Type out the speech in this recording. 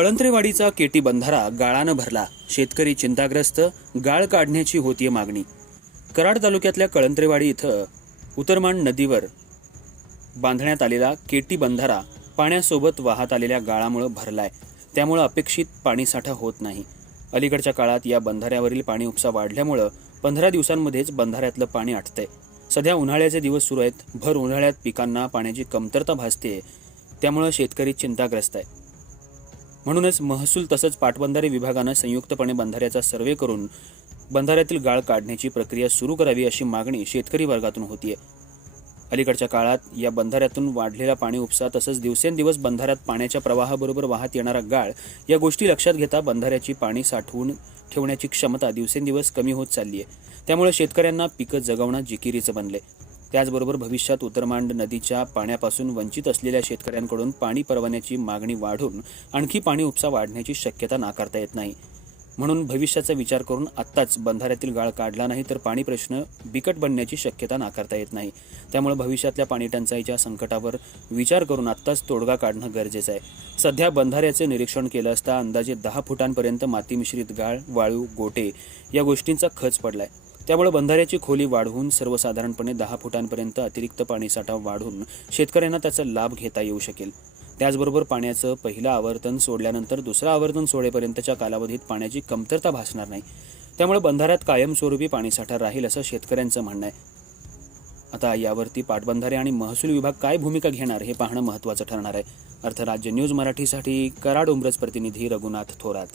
कळंत्रेवाडीचा Katy बंधारा गाळानं भरला, शेतकरी चिंताग्रस्त, गाळ काढण्याची होतीये मागणी। कराड तालुक्यातल्या कळंत्रेवाडी इथं उतरमांड नदीवर बांधण्यात आलेला केटी बंधारा पाण्यासोबत वाहत आलेल्या गाळामुळे भरलाय, त्यामुळे अपेक्षित पाणीसाठा होत नाही। अलीकडच्या काळात या बंधाऱ्यावरील पाणी उपसा वाढल्यामुळे 15 दिवसांमध्येच बंधाऱ्यातलं पाणी आटतंय। सध्या उन्हाळ्याचे दिवस सुरू आहेत, भर उन्हाळ्यात पिकांना पाण्याची कमतरता भासते, त्यामुळे शेतकरी चिंताग्रस्त आहे। म्हणूनच महसूल तसंच पाटबंधारे विभागानं संयुक्तपणे बंधाऱ्याचा सर्वे करून बंधाऱ्यातील गाळ काढण्याची प्रक्रिया सुरू करावी अशी मागणी शेतकरी वर्गातून होतीये। अलीकडच्या काळात या बंधाऱ्यातून वाढलेला पाणी उपसा तसंच दिवसेंदिवस बंधाऱ्यात पाण्याच्या प्रवाहाबरोबर वाहत येणारा गाळ या गोष्टी लक्षात घेता बंधाऱ्याची पाणी साठवून ठेवण्याची क्षमता दिवसेंदिवस कमी होत चालली आहे। त्यामुळे शेतकऱ्यांना पिकं जगवणं जिकिरीचं बनले। त्याचबरोबर भविष्यात उतरमांड नदीच्या पाण्यापासून वंचित असलेल्या शेतकऱ्यांकडून पाणी परवान्याची मागणी वाढून आणखी पाणी उपसा वाढण्याची शक्यता नाकारता येत नाही। म्हणून भविष्याचा विचार करून आत्ताच बंधाऱ्यातील गाळ काढला नाही तर पाणी प्रश्न बिकट बनण्याची शक्यता नाकारता येत नाही। त्यामुळे भविष्यातल्या पाणी टंचाईच्या संकटावर विचार करून आत्ताच तोडगा काढणं गरजेचं आहे। सध्या बंधाऱ्याचे निरीक्षण केलं असता अंदाजे 10 फुटांपर्यंत माती मिश्रित गाळ, वाळू, गोटे या गोष्टींचा खच पडलाय। त्यामुळे बंधाऱ्याची खोली वाढवून सर्वसाधारणपणे 10 फुटांपर्यंत अतिरिक्त पाणीसाठा वाढून शेतकऱ्यांना त्याचा लाभ घेता येऊ शकेल। त्याचबरोबर पाण्याचं पहिलं आवर्तन सोडल्यानंतर दुसरं आवर्तन सोडेपर्यंतच्या कालावधीत पाण्याची कमतरता भासणार नाही। त्यामुळे बंधाऱ्यात कायमस्वरूपी पाणीसाठा राहील असं शेतकऱ्यांचं म्हणणं आहे। आता यावरती पाटबंधारे आणि महसूल विभाग काय भूमिका घेणार हे पाहणं महत्त्वाचं ठरणार आहे। अर्थराज्य न्यूज मराठीसाठी कराड उंब्रज प्रतिनिधी रघुनाथ थोरात।